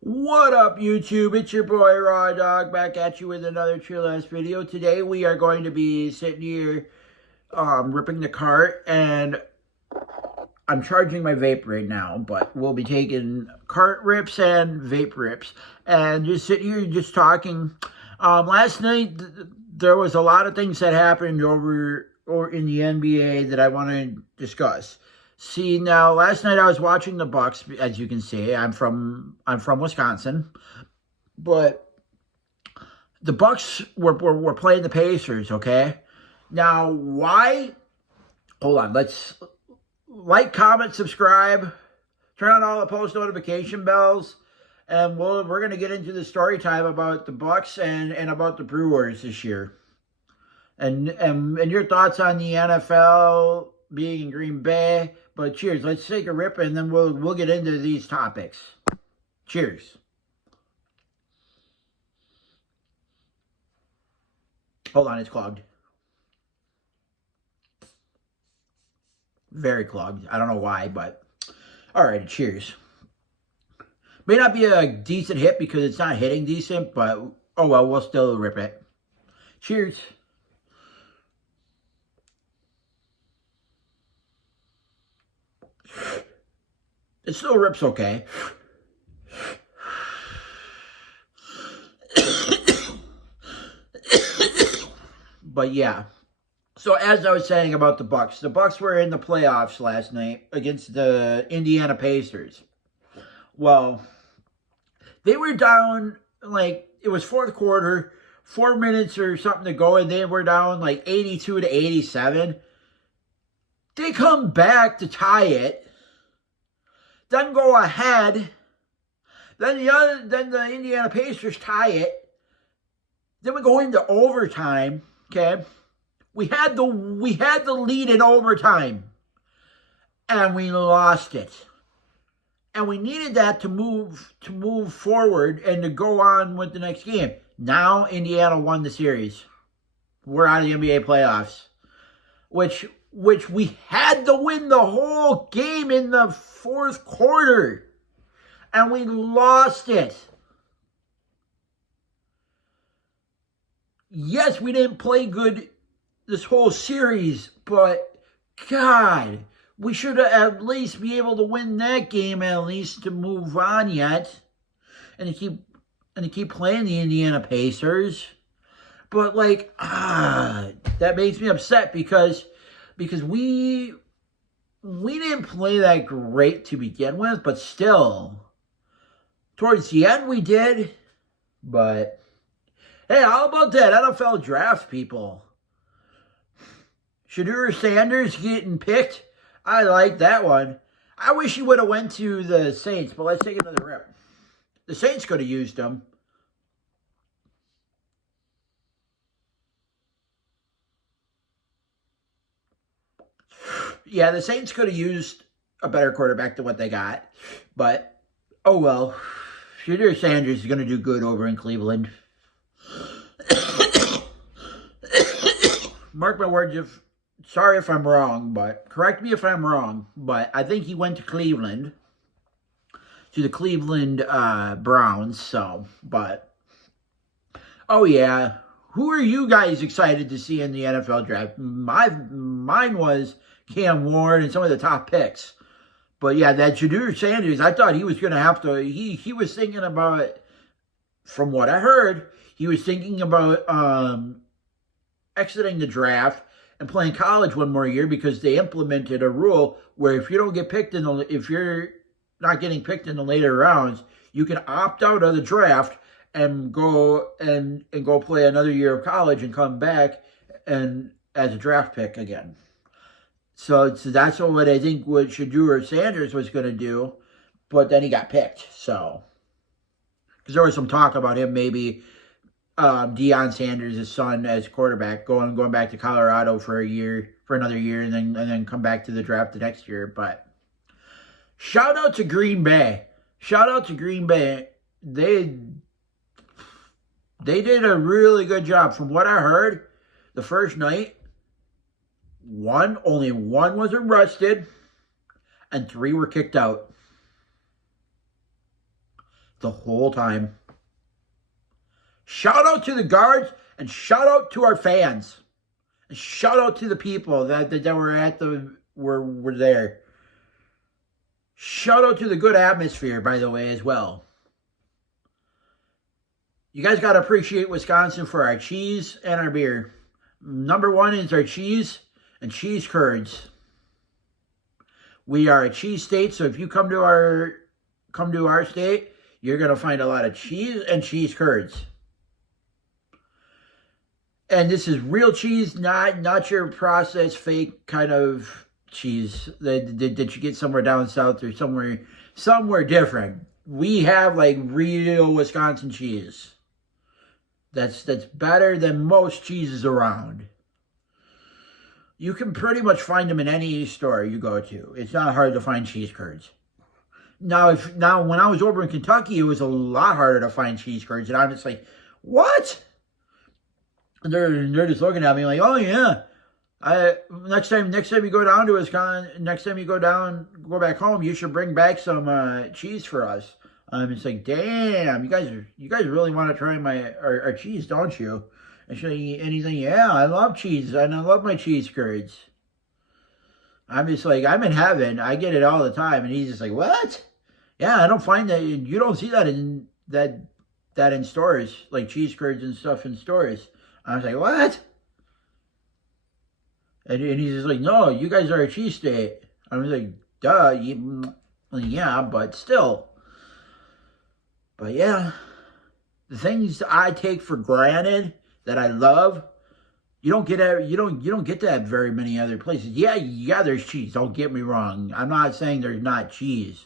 What up, YouTube? It's your boy Raw Dog back at you with another chill ass video. Today we are going to be sitting here ripping the cart, and I'm charging my vape right now, but we'll be taking cart rips and vape rips and just sitting here just talking. Last night there was a lot of things that happened over in the NBA that I want to discuss. See, now last night I was watching the Bucks. As you can see, I'm from Wisconsin, but the Bucks were playing the Pacers. Okay, now why? Hold on. Let's like, comment, subscribe, turn on all the post notification bells, and we're gonna get into the story time about the Bucks and about the Brewers this year, and your thoughts on the NFL being in Green Bay. But cheers. Let's take a rip, and then we'll get into these topics. Cheers. Hold on, it's clogged. Very clogged. I don't know why, but all right. Cheers. May not be a decent hit because it's not hitting decent, but oh well, we'll still rip it. Cheers. It still rips okay. But yeah. So as I was saying about the Bucks were in the playoffs last night against the Indiana Pacers. Well, they were down, like, it was fourth quarter, 4 minutes or something to go, and they were down like 82 to 87. They come back to tie it, then go ahead. Then the Indiana Pacers tie it. Then we go into overtime. Okay, we had the lead in overtime, and we lost it. And we needed that to move forward and to go on with the next game. Now Indiana won the series. We're out of the NBA playoffs, which we had to win the whole game in the fourth quarter, and we lost it. Yes, we didn't play good this whole series, but God, we should at least be able to win that game at least to move on yet, and to keep playing the Indiana Pacers. But like, that makes me upset because we didn't play that great to begin with, but still, towards the end we did. But hey, how about that NFL draft, people? Shedeur Sanders getting picked. I like that one. I wish he would have went to the Saints, but let's take another rip. The Saints could have used him. Yeah, the Saints could have used a better quarterback than what they got. But, oh well. Shedeur Sanders is going to do good over in Cleveland. Mark my words, sorry if I'm wrong, but correct me if I'm wrong, but I think he went to Cleveland, to the Cleveland Browns, so, but, oh yeah, who are you guys excited to see in the NFL draft? Mine was Cam Ward and some of the top picks, but yeah, that Shedeur Sanders, I thought he was going to have to, he was thinking about, from what I heard, he was thinking about exiting the draft and playing college one more year because they implemented a rule where if you don't get picked if you're not getting picked in the later rounds, you can opt out of the draft and go play another year of college and come back and as a draft pick again. So that's what I think what Shedeur Sanders was going to do, but then he got picked. So because there was some talk about him maybe Deion Sanders' son as quarterback, going back to Colorado for another year, and then come back to the draft the next year. But shout out to Green Bay. They did a really good job. From what I heard, the first night, only one was arrested, and 3 were kicked out. the whole time. Shout out to the guards and shout out to our fans. And shout out to the people that were there. Shout out to the good atmosphere, by the way, as well. You guys got to appreciate Wisconsin for our cheese and our beer. Number one is our cheese and cheese curds. We are a cheese state, so if you come to our state, you're going to find a lot of cheese and cheese curds. And this is real cheese, not your processed fake kind of cheese that you get somewhere down south or somewhere different. We have like real Wisconsin cheese. That's better than most cheeses around. You can pretty much find them in any store you go to. It's not hard to find cheese curds. Now when I was over in Kentucky, it was a lot harder to find cheese curds, and I'm just like, what? And they're just looking at me like, oh yeah. Next time you go down to Wisconsin, go back home, you should bring back some cheese for us. It's like, damn, you guys really want to try our cheese, don't you? And he's like, yeah, I love cheese, and I love my cheese curds. I'm just like, I'm in heaven. I get it all the time. And he's just like, what? Yeah, I don't find that. You don't see that in stores, like cheese curds and stuff in stores. I was like, what? And he's just like, no, you guys are a cheese state. I was like, duh, yeah, but still. But yeah, the things I take for granted that I love, you don't get that very many other places. Yeah, there's cheese. Don't get me wrong. I'm not saying there's not cheese,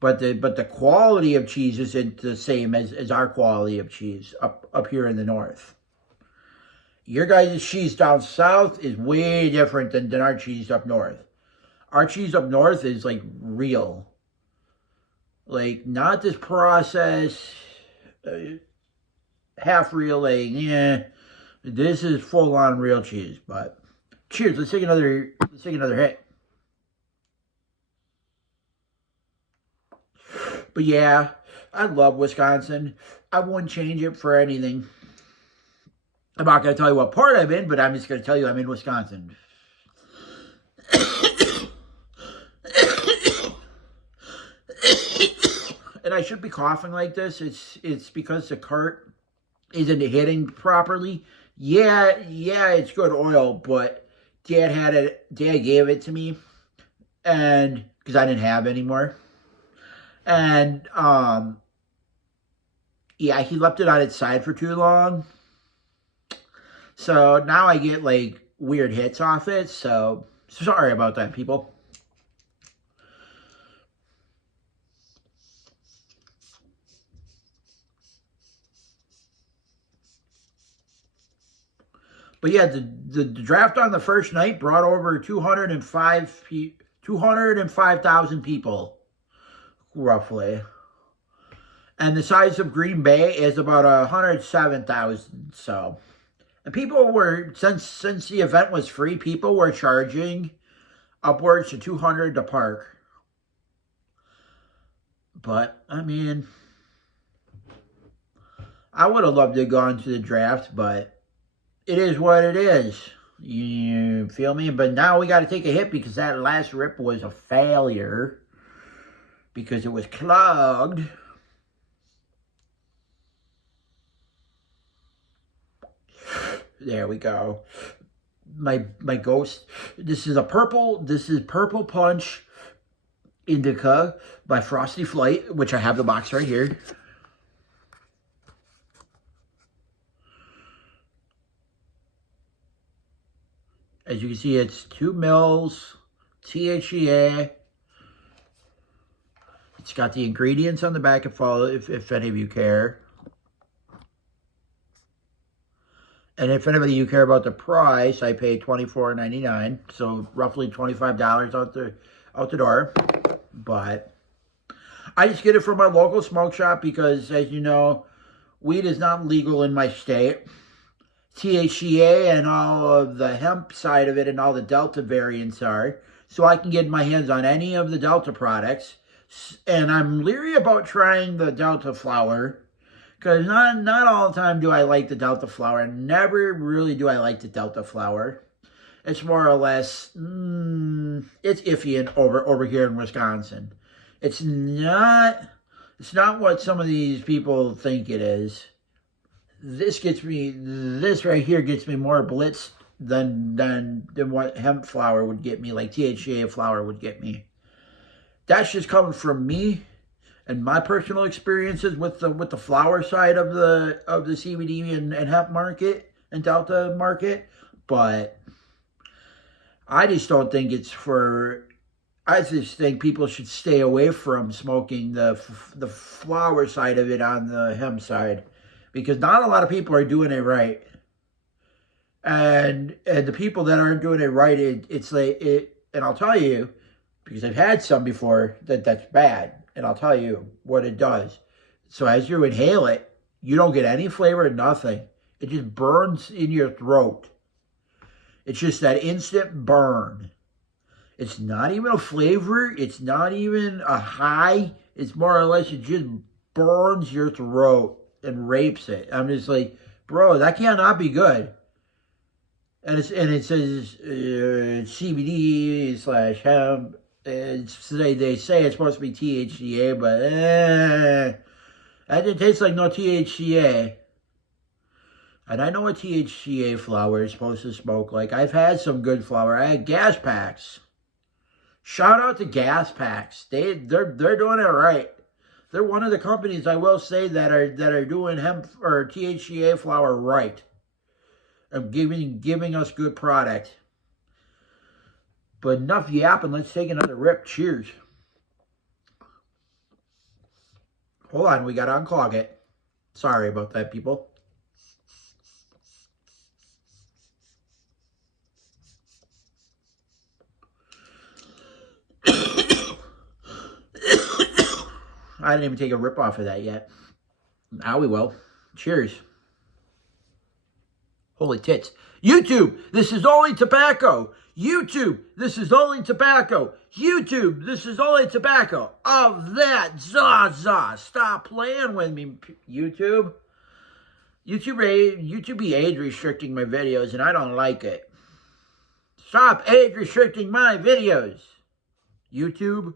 but the quality of cheese isn't the same as our quality of cheese up here in the north. Your guys' cheese down south is way different than our cheese up north. Our cheese up north is like real. Like, not this process, half real, like, yeah, this is full on real cheese. But cheers, let's take another hit. But yeah, I love Wisconsin. I wouldn't change it for anything. I'm not going to tell you what part I'm in, but I'm just going to tell you I'm in Wisconsin. And I should be coughing like this. It's because the cart isn't hitting properly. Yeah, it's good oil, but Dad gave it to me, and because I didn't have any more. And yeah, he left it on its side for too long. So now I get like weird hits off it. So sorry about that, people. But yeah, the draft on the first night brought over 205,000 people, roughly. And the size of Green Bay is about 107,000. So, and people were, since the event was free, people were charging upwards to $200 to park. But I mean, I would have loved to have gone to the draft, but it is what it is. You feel me? But now we got to take a hit because that last rip was a failure because it was clogged. There we go. My ghost. This is Purple Punch Indica by Frosty Flight, which I have the box right here. As you can see, it's 2 mils THCA. It's got the ingredients on the back if any of you care. And if anybody you care about the price, I pay $24.99, so roughly $25 out the door. But I just get it from my local smoke shop because, as you know, weed is not legal in my state. THCA and all of the hemp side of it and all the Delta variants are. So I can get my hands on any of the Delta products. And I'm leery about trying the Delta flower because not all the time do I like the Delta flower. Never really do I like the Delta flower. It's more or less, it's iffy over here in Wisconsin. It's not what some of these people think it is. This right here gets me more blitzed than what hemp flower would get me, like THCA flower would get me. That's just coming from me and my personal experiences with the flower side of the CBD and hemp market and Delta market, but I just don't think it's for. I just think people should stay away from smoking the flower side of it on the hemp side, because not a lot of people are doing it right, and the people that aren't doing it right, it's like it. And I'll tell you, because I've had some before, that's bad. And I'll tell you what it does. So as you inhale it, you don't get any flavor, nothing. It just burns in your throat. It's just that instant burn. It's not even a flavor. It's not even a high. It's more or less, it just burns your throat and rapes it. I'm just like, bro, that cannot be good. And it says CBD / hemp. They say it's supposed to be THCA, but that didn't taste like no THCA. And I know a THCA flower is supposed to smoke like. I've had some good flower. I had gas packs. Shout out to gas packs. They're doing it right. They're one of the companies, I will say, that are doing hemp or THCA flower right. And giving us good product. But enough yapping. Let's take another rip. Cheers. Hold on. We got to unclog it. Sorry about that, people. I didn't even take a rip off of that yet. Now we will. Cheers. Holy tits. YouTube, this is only tobacco. YouTube, this is only tobacco. YouTube, this is only tobacco. Of that, Zaza. Stop playing with me, YouTube. YouTube be age restricting my videos, and I don't like it. Stop age restricting my videos, YouTube.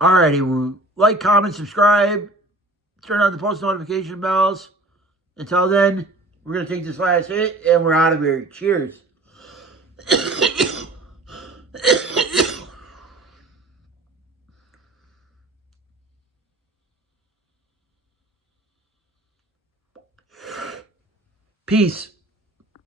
Alrighty, like, comment, subscribe, turn on the post notification bells. Until then, we're going to take this last hit, and we're out of here. Cheers. Peace.